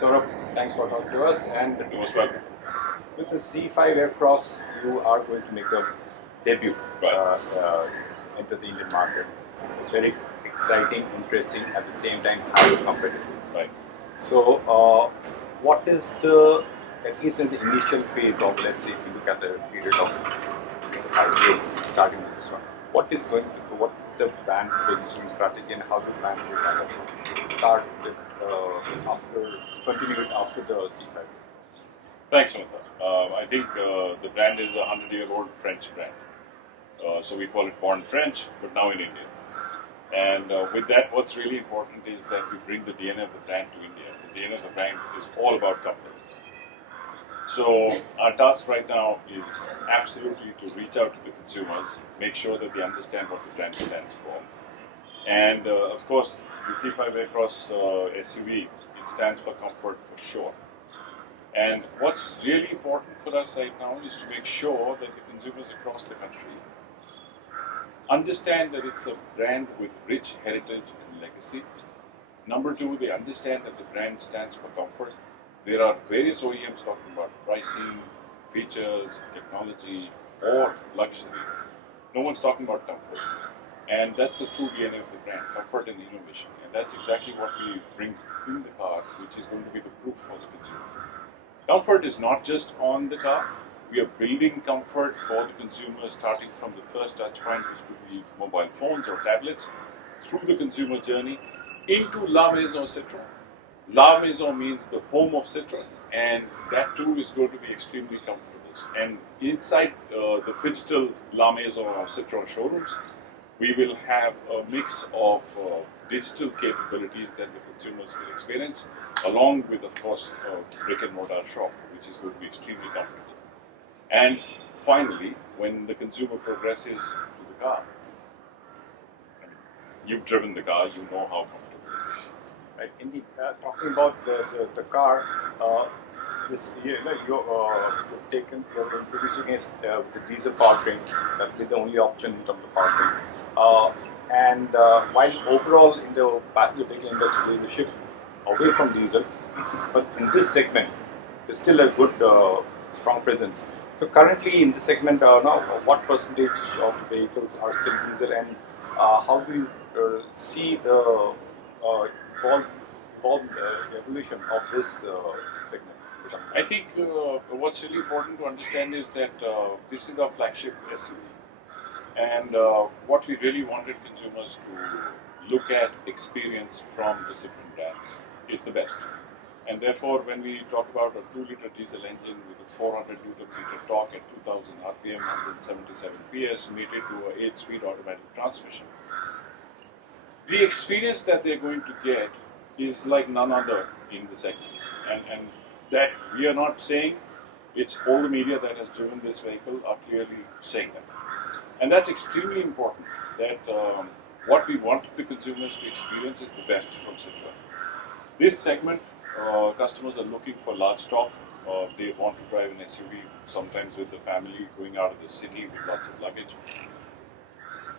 Saurabh, thanks for talking to us. And Most welcome. with the C5 Aircross, you are going to make a debut into the Indian market. Very exciting, interesting, at the same time highly competitive. Right. So, what is the, at least in the initial phase of, let's say, if you look at the period of 5 years starting with this one, what is the brand positioning strategy and how do you plan to kind of start with continue it after the C5? Thanks, Samantha. I think the brand is a 100-year-old French brand. So we call it Born French, but now in India. And with that, what's really important is that we bring the DNA of the brand to India. The DNA of the brand is all about comfort. So our task right now is absolutely to reach out to the consumers, make sure that they understand what the brand stands for. And of course, the C5 Aircross SUV, it stands for comfort for sure. And what's really important for us right now is to make sure that the consumers across the country understand that it's a brand with rich heritage and legacy. Number two, they understand that the brand stands for comfort. There are various OEMs talking about pricing, features, technology, or luxury. No one's talking about comfort. And that's the true DNA of the brand, comfort and innovation. And that's exactly what we bring in the car, which is going to be the proof for the consumer. Comfort is not just on the car. We are building comfort for the consumer starting from the first touch point, which could be mobile phones or tablets, through the consumer journey into La Maison Citroën. La Maison means the home of Citroën, and that too is going to be extremely comfortable. And inside the phygital La Maison or Citroën showrooms, we will have a mix of digital capabilities that the consumers will experience, along with, of course, a brick and mortar shop, which is going to be extremely comfortable. And finally, when the consumer progresses to the car, you've driven the car, you know how comfortable it is. Right. Indeed, talking about the car, you're introducing it with the diesel powertrain. That will be the only option in terms of powertrain. And while overall in the passenger vehicle industry there is a shift away from diesel, but in this segment there's still a good strong presence. So currently in this segment now, what percentage of vehicles are still diesel, and how do you see the evolution of this segment? I think what's really important to understand is that this is our flagship SUV. And what we really wanted consumers to look at, experience from the Citroen brands is the best. And therefore, when we talk about a 2-liter diesel engine with a 400 Nm torque at 2000 RPM, 177 PS, mated to an 8-speed automatic transmission, the experience that they're going to get is like none other in the segment. And that we are not saying, it's all the media that has driven this vehicle are clearly saying that. And that's extremely important, that what we want the consumers to experience is the best from Citroen. This segment, customers are looking for large torque. They want to drive an SUV, sometimes with the family going out of the city with lots of luggage.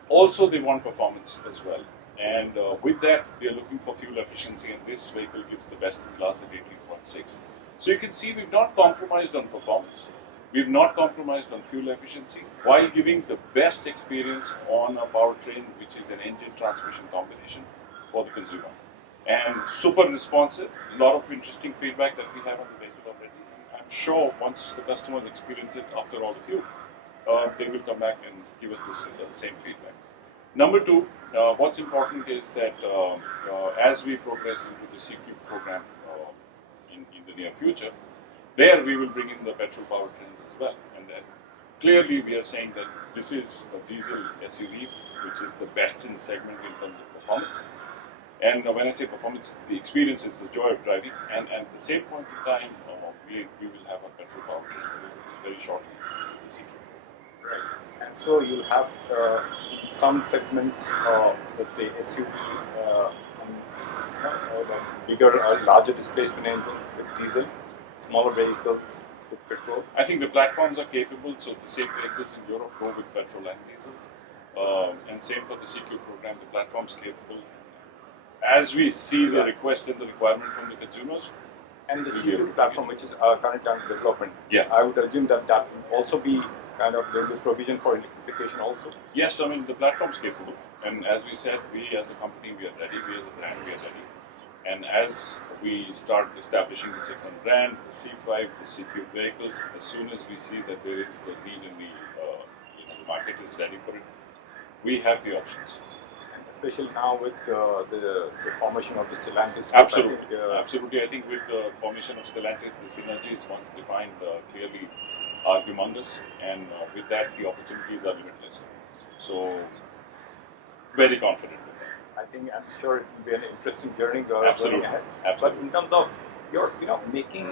Also, they want performance as well. And with that, they are looking for fuel efficiency, and this vehicle gives the best in class at 18.6. So you can see we've not compromised on performance. We've not compromised on fuel efficiency while giving the best experience on a powertrain, which is an engine transmission combination for the consumer. And super responsive, a lot of interesting feedback that we have on the vehicle already. I'm sure once the customers experience it after all the fuel, they will come back and give us the same feedback. Number two, what's important is that as we progress into the CQ program in the near future, there we will bring in the petrol powertrains as well. And then clearly we are saying that this is a diesel SUV, which is the best in the segment in terms of performance. And when I say performance, it's the experience, it's the joy of driving. And at the same point in time, we will have a petrol powertrains very shortly in the CQ. Right. And so you'll have some segments, let's say SUV, bigger, larger displacement engines with diesel, smaller vehicles with petrol. I think the platforms are capable, so the same vehicles in Europe go with petrol and diesel. And same for the CQ program, the platform's capable. As we see the request and the requirement from the consumers, And the we'll be able C2 to platform, which is currently under development, Yeah. I would assume that that will also be kind of there's a provision for electrification also. Yes, I mean the platform's capable, and as we said, we as a company we are ready, we as a brand we are ready, and as we start establishing the Citroen brand, the C5, the C3 vehicles, as soon as we see that there is the need in the market is ready for it, we have the options. And especially now with the formation of the Stellantis Group, Absolutely, I think, absolutely. I think with the formation of Stellantis, the synergies once defined clearly are humongous, and with that the opportunities are limitless. So, very confident with that. I think I'm sure it will be an interesting journey Absolutely. going ahead. Absolutely. But in terms of your, making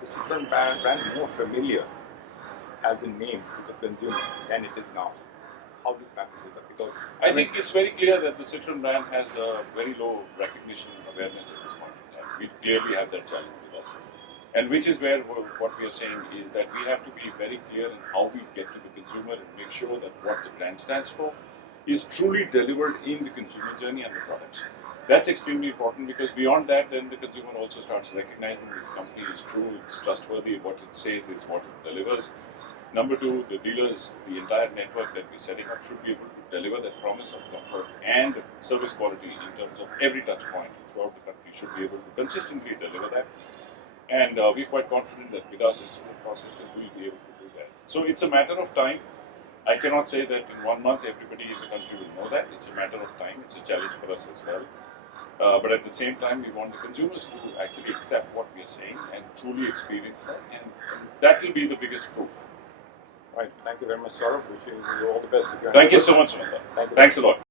the Citroen brand more familiar as a name to the consumer than it is now, how do you plan to do that? Because I think it's very clear that the Citroen brand has a very low recognition and awareness at this point in time. We clearly have that challenge with us. And which is where what we are saying is that we have to be very clear in how we get to the consumer and make sure that what the brand stands for is truly delivered in the consumer journey and the products. That's extremely important because beyond that, then the consumer also starts recognizing this company is true, it's trustworthy, what it says is what it delivers. Number two, the dealers, the entire network that we're setting up should be able to deliver that promise of comfort and service quality in terms of every touch point throughout the country, should be able to consistently deliver that. And we're quite confident that with our system and processes, we'll be able to do that. So it's a matter of time. I cannot say that in 1 month everybody in the country will know that. It's a matter of time. It's a challenge for us as well. But at the same time, we want the consumers to actually accept what we are saying and truly experience that. And that will be the biggest proof. right. Thank you very much, Saurabh. Wishing you all the best with your Thank you endeavors. so much, Samantha. Thank you. Thanks a lot.